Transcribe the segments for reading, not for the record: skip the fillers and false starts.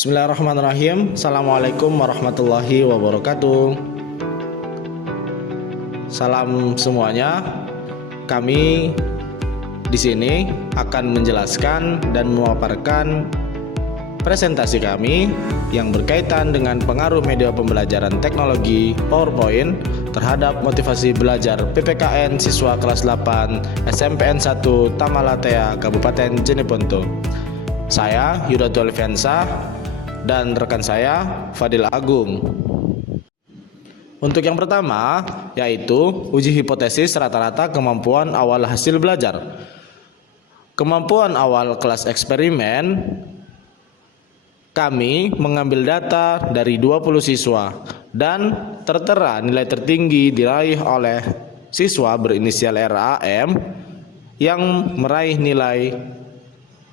Bismillahirrahmanirrahim. Assalamualaikum warahmatullahi wabarakatuh. Salam semuanya. Kami di sini akan menjelaskan dan memaparkan presentasi kami yang berkaitan dengan pengaruh media pembelajaran teknologi PowerPoint terhadap motivasi belajar PPKN siswa kelas 8 SMPN 1 Tamalatea Kabupaten Jeneponto. Saya Yudatul Fiansa dan rekan saya Fadil Agung. Untuk yang pertama yaitu uji hipotesis rata-rata kemampuan awal hasil belajar. Kemampuan awal kelas eksperimen, kami mengambil data dari 20 siswa dan tertera nilai tertinggi diraih oleh siswa berinisial RAM yang meraih nilai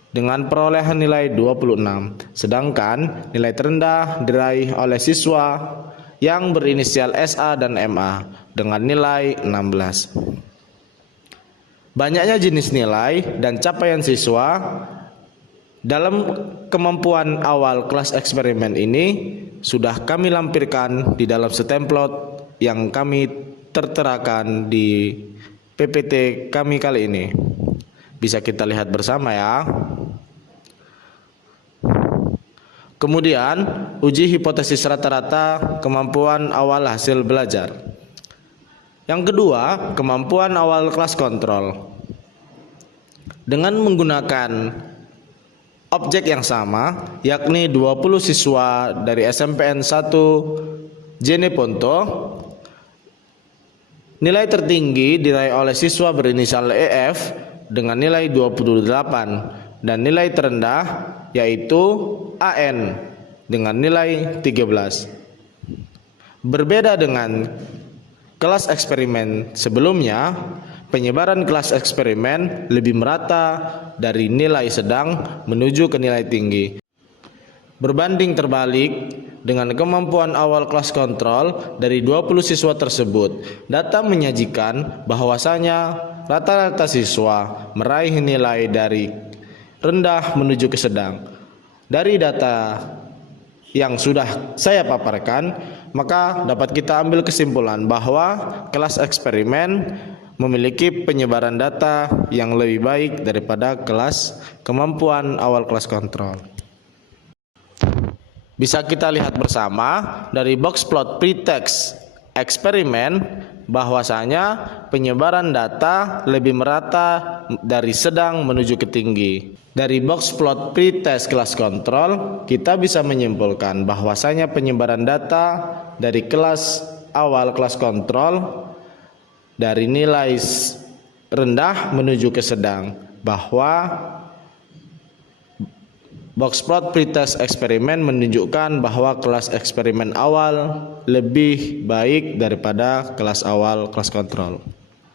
dengan perolehan nilai 26, sedangkan nilai terendah diraih oleh siswa yang berinisial SA dan MA dengan nilai 16. Banyaknya jenis nilai dan capaian siswa dalam kemampuan awal kelas eksperimen ini sudah kami lampirkan di dalam setemplot yang kami terterakan di PPT kami kali ini. Bisa kita lihat bersama ya. Kemudian, uji hipotesis rata-rata kemampuan awal hasil belajar. Yang kedua, kemampuan awal kelas kontrol. Dengan menggunakan objek yang sama, yakni 20 siswa dari SMPN 1 Jeneponto, nilai tertinggi diraih oleh siswa berinisial EF dengan nilai 28 dan nilai terendah yaitu AN dengan nilai 13. Berbeda dengan kelas eksperimen sebelumnya, penyebaran kelas eksperimen lebih merata dari nilai sedang menuju ke nilai tinggi. Berbanding terbalik dengan kemampuan awal kelas kontrol dari 20 siswa tersebut, data menyajikan bahwasanya rata-rata siswa meraih nilai dari rendah menuju ke sedang. Dari data yang sudah saya paparkan, maka dapat kita ambil kesimpulan bahwa kelas eksperimen memiliki penyebaran data yang lebih baik daripada kelas kemampuan awal kelas kontrol. Bisa kita lihat bersama dari box plot pretest eksperimen bahwasanya penyebaran data lebih merata dari sedang menuju ke tinggi. Dari box plot pretest kelas kontrol, kita bisa menyimpulkan bahwasanya penyebaran data dari kelas awal kelas kontrol dari nilai rendah menuju ke sedang, bahwa box plot pretest eksperimen menunjukkan bahwa kelas eksperimen awal lebih baik daripada kelas awal kelas kontrol.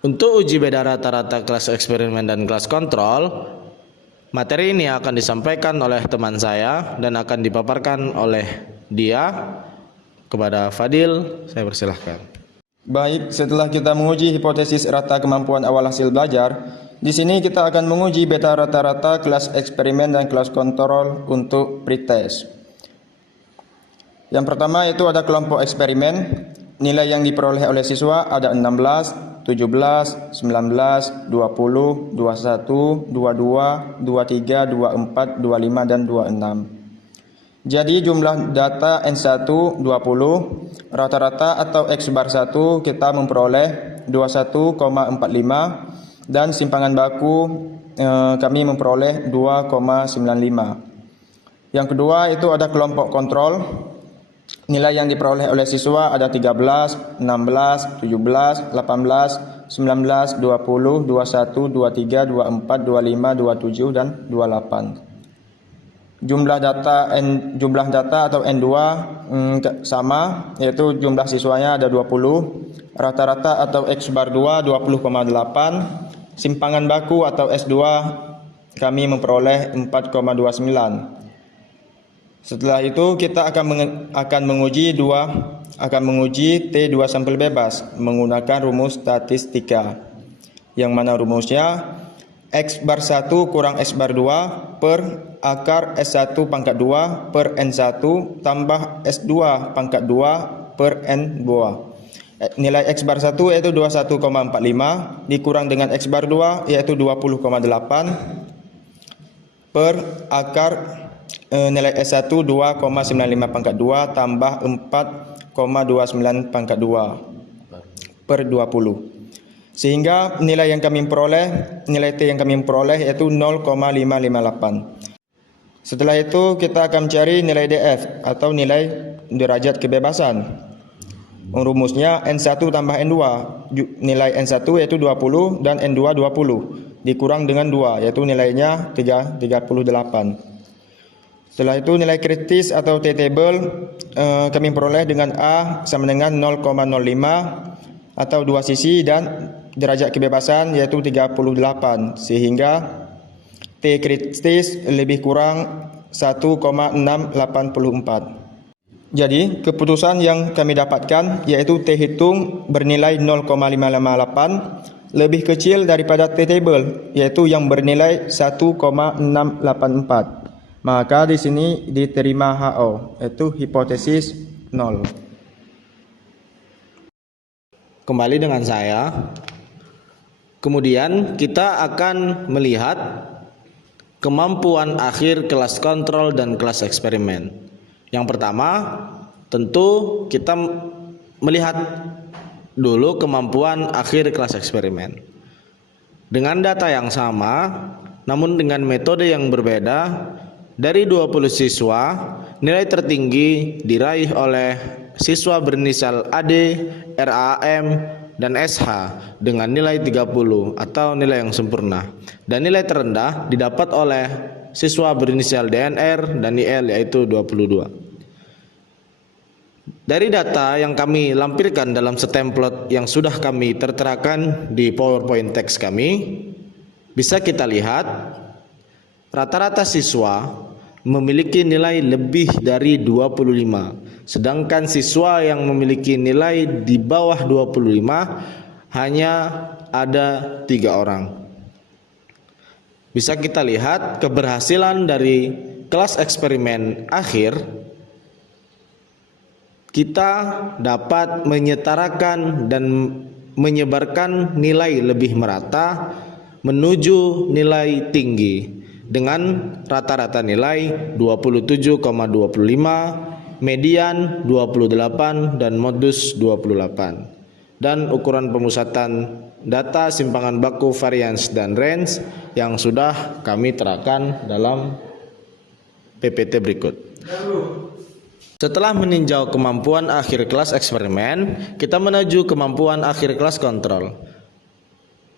Untuk uji beda rata-rata kelas eksperimen dan kelas kontrol, materi ini akan disampaikan oleh teman saya dan akan dipaparkan oleh dia kepada Fadil. Saya persilahkan. Baik, setelah kita menguji hipotesis rata kemampuan awal hasil belajar, di sini kita akan menguji beta rata-rata kelas eksperimen dan kelas kontrol untuk pretest. Yang pertama itu ada kelompok eksperimen. Nilai yang diperoleh oleh siswa ada 16, 17, 19, 20, 21, 22, 23, 24, 25, dan 26. Jadi jumlah data N1 20, rata-rata atau X bar 1 kita memperoleh 21,45 dan simpangan baku kami memperoleh 2,95. Yang kedua itu ada kelompok kontrol. Nilai yang diperoleh oleh siswa ada 13, 16, 17, 18, 19, 20, 21, 23, 24, 25, 27, dan 28. Jumlah data atau N2 sama, yaitu jumlah siswanya ada 20, rata-rata atau X bar 2 20,8, simpangan baku atau S2 kami memperoleh 4,29. Setelah itu kita akan menguji T2 sampel bebas menggunakan rumus statistika, yang mana rumusnya X bar 1 kurang X bar 2 per akar S1 pangkat 2 per N1 tambah S2 pangkat 2 per N2. Nilai X bar 1 yaitu 21,45 dikurang dengan X bar 2 yaitu 20,8 per akar nilai S1 2,95 pangkat 2 tambah 4,29 pangkat 2 per 20. Sehingga nilai yang kami peroleh, nilai T yang kami peroleh yaitu 0,558. Setelah itu kita akan cari nilai DF atau nilai derajat kebebasan. Rumusnya N1 tambah N2. Nilai N1 yaitu 20 dan N2 20 dikurang dengan 2 yaitu nilainya 38. Setelah itu nilai kritis atau T-table kami peroleh dengan A sama dengan 0,05 atau 2 sisi dan derajat kebebasan yaitu 38 sehingga T kritis lebih kurang 1,684. Jadi keputusan yang kami dapatkan yaitu T hitung bernilai 0,558 lebih kecil daripada T table yaitu yang bernilai 1,684. Maka di sini diterima HO yaitu hipotesis 0. Kembali dengan saya. Kemudian kita akan melihat kemampuan akhir kelas kontrol dan kelas eksperimen. Yang pertama, tentu kita melihat dulu kemampuan akhir kelas eksperimen. Dengan data yang sama, namun dengan metode yang berbeda, dari 20 siswa, nilai tertinggi diraih oleh siswa berinisial AD, RAM, dan SH dengan nilai 30 atau nilai yang sempurna. Dan nilai terendah didapat oleh siswa berinisial DNR dan IL yaitu 22. Dari data yang kami lampirkan dalam setemplate yang sudah kami terterakan di PowerPoint text kami, bisa kita lihat rata-rata siswa memiliki nilai lebih dari 25. Sedangkan siswa yang memiliki nilai di bawah 25 hanya ada 3 orang. Bisa kita lihat keberhasilan dari kelas eksperimen akhir, kita dapat menyetarakan dan menyebarkan nilai lebih merata menuju nilai tinggi dengan rata-rata nilai 27,25, median 28 dan modus 28. Dan ukuran pemusatan data simpangan baku variance dan range yang sudah kami terapkan dalam PPT berikut. Setelah meninjau kemampuan akhir kelas eksperimen, kita menuju kemampuan akhir kelas kontrol.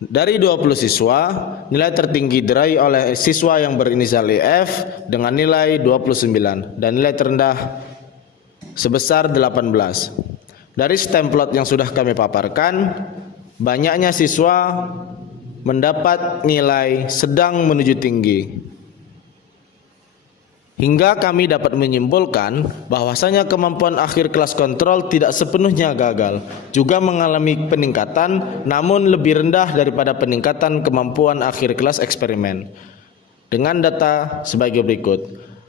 Dari 20 siswa, nilai tertinggi diraih oleh siswa yang berinisial EF dengan nilai 29 dan nilai terendah sebesar 18. Dari template yang sudah kami paparkan, banyaknya siswa mendapat nilai sedang menuju tinggi. Hingga kami dapat menyimpulkan bahwasanya kemampuan akhir kelas kontrol tidak sepenuhnya gagal, juga mengalami peningkatan namun lebih rendah daripada peningkatan kemampuan akhir kelas eksperimen. Dengan data sebagai berikut.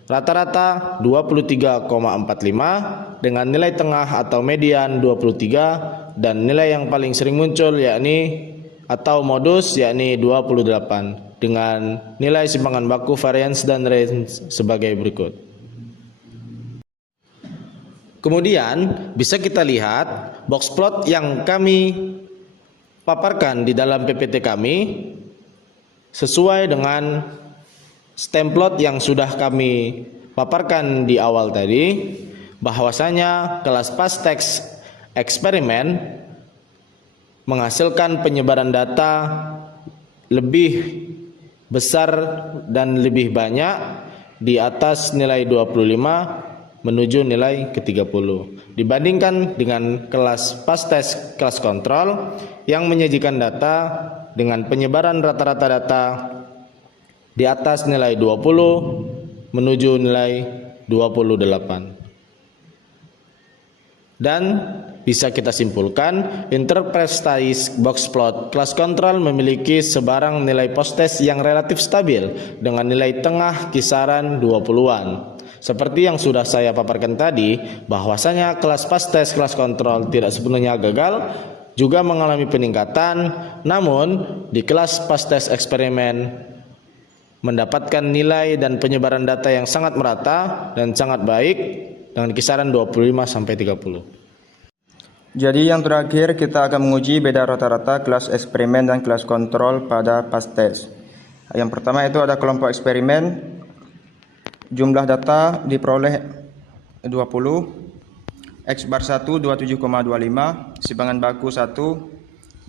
Rata-rata 23,45 dengan nilai tengah atau median 23 dan nilai yang paling sering muncul yakni atau modus yakni 28 dengan nilai simpangan baku variance dan range sebagai berikut. Kemudian bisa kita lihat box plot yang kami paparkan di dalam PPT kami sesuai dengan template yang sudah kami paparkan di awal tadi, bahwasanya kelas past text eksperimen menghasilkan penyebaran data lebih besar dan lebih banyak di atas nilai 25 menuju nilai ke-30 dibandingkan dengan kelas past test kelas kontrol yang menyajikan data dengan penyebaran rata-rata data di atas nilai 20 menuju nilai 28. Dan bisa kita simpulkan interpretasi box plot kelas kontrol memiliki sebarang nilai post-test yang relatif stabil dengan nilai tengah kisaran 20-an. Seperti yang sudah saya paparkan tadi, bahwasanya kelas post-test kelas kontrol tidak sepenuhnya gagal, juga mengalami peningkatan, namun di kelas post-test eksperimen mendapatkan nilai dan penyebaran data yang sangat merata dan sangat baik dengan kisaran 25 sampai 30. Jadi yang terakhir kita akan menguji beda rata-rata kelas eksperimen dan kelas kontrol pada past test. Yang pertama itu ada kelompok eksperimen, jumlah data diperoleh 20, X bar 1 27,25, simpangan baku 1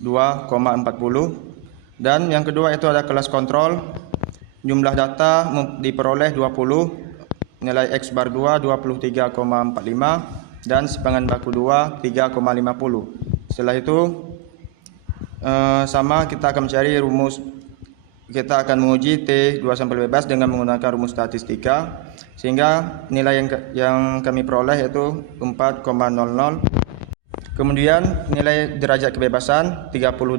2,40, dan yang kedua itu ada kelas kontrol, jumlah data diperoleh 20, nilai X bar 2 23,45, dan simpangan baku 2 3,50. Setelah itu sama kita akan mencari rumus, kita akan menguji T2 sampel bebas dengan menggunakan rumus statistika, sehingga nilai yang kami peroleh yaitu 4,00. Kemudian nilai derajat kebebasan 38,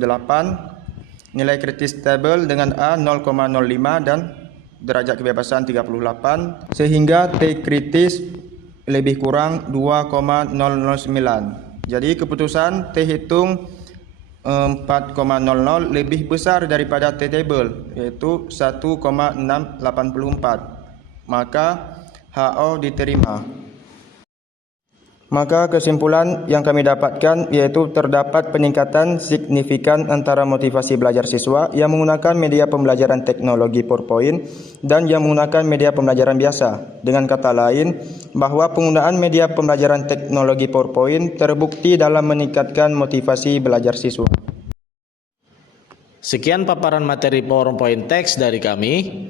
nilai kritis stable dengan A 0,05 dan derajat kebebasan 38, sehingga T kritis lebih kurang 2,009. Jadi keputusan T hitung 4,00 lebih besar daripada T table, yaitu 1,684. Maka HO diterima. Maka kesimpulan yang kami dapatkan yaitu terdapat peningkatan signifikan antara motivasi belajar siswa yang menggunakan media pembelajaran teknologi PowerPoint dan yang menggunakan media pembelajaran biasa. Dengan kata lain, bahwa penggunaan media pembelajaran teknologi PowerPoint terbukti dalam meningkatkan motivasi belajar siswa. Sekian paparan materi PowerPoint teks dari kami.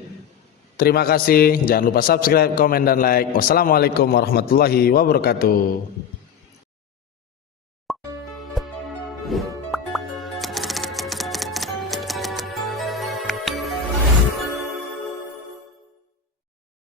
Terima kasih, jangan lupa subscribe, komen, dan like. Wassalamualaikum warahmatullahi wabarakatuh.